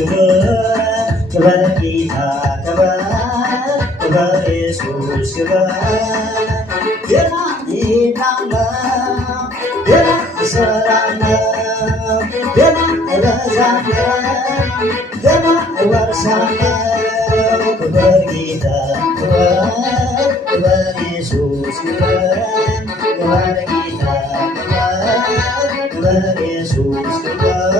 ክብር ክብር ጌታ ክብር ክብር ኢየሱስ ክብር ገና እሄዳለሁ ገና እሰራለሁ ገና እበዛለሁ ገና እወርሳለሁ ክብር ጌታ ክብር ክብር ኢየሱስ ክብር ክብር ጌታ ክብር ክብር ኢየሱስ ክብር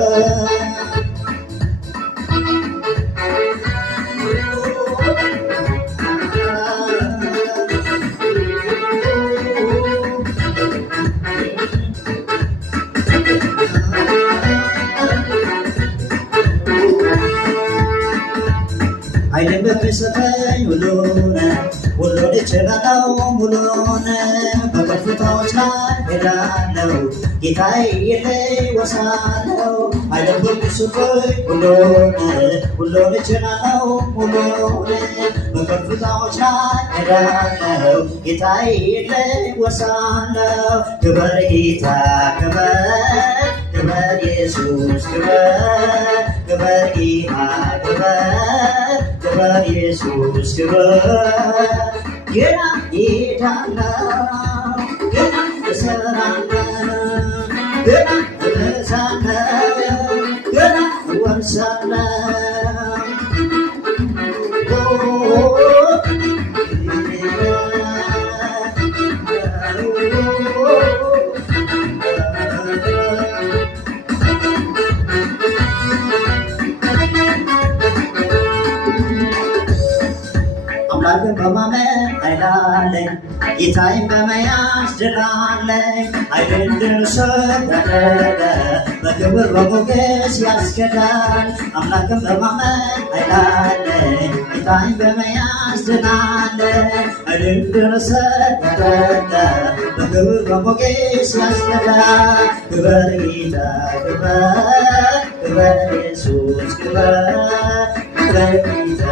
ኃይልን በሚሰጠኝ ሁሉን እችላለሁ ሙሉን በከፍታዎች ላይ ሄዳለሁ ጌታዬ የለኝ ወሳለሁ ኃይልን በሚሰጠኝ ሁሉን እችላለሁ ሙሉን በከፍታዎች ላይ ሄዳለሁ ጌታዬ የለኝ ወሳለሁ ክብር ጌታ ክብር ክብር ኢየሱስ ክብር ክብር ጌታ ክብር ክብር ኢየሱስ ክብር ገና እሄዳለሁ ገና እሰራለሁ ገና እበዛለሁ ገና እወርሳለሁ አምላክን በማመን ኃይል አለኝ ጌታዬን በመያዝ ድል አለኝ ኃይልን ድርሶ ያደረገ በክብር በሞገስ ያስገዳል አምላክን በማመን ኃይል አለኝ ጌታዬን በመያዝ ድል አለኝ ኃይልን ድርሶ ያደረገ በክብር በሞገስ ያስገዳል ክብር ጌታ ክብር ክብር ኢየሱስ ክብር ክብር ጌታ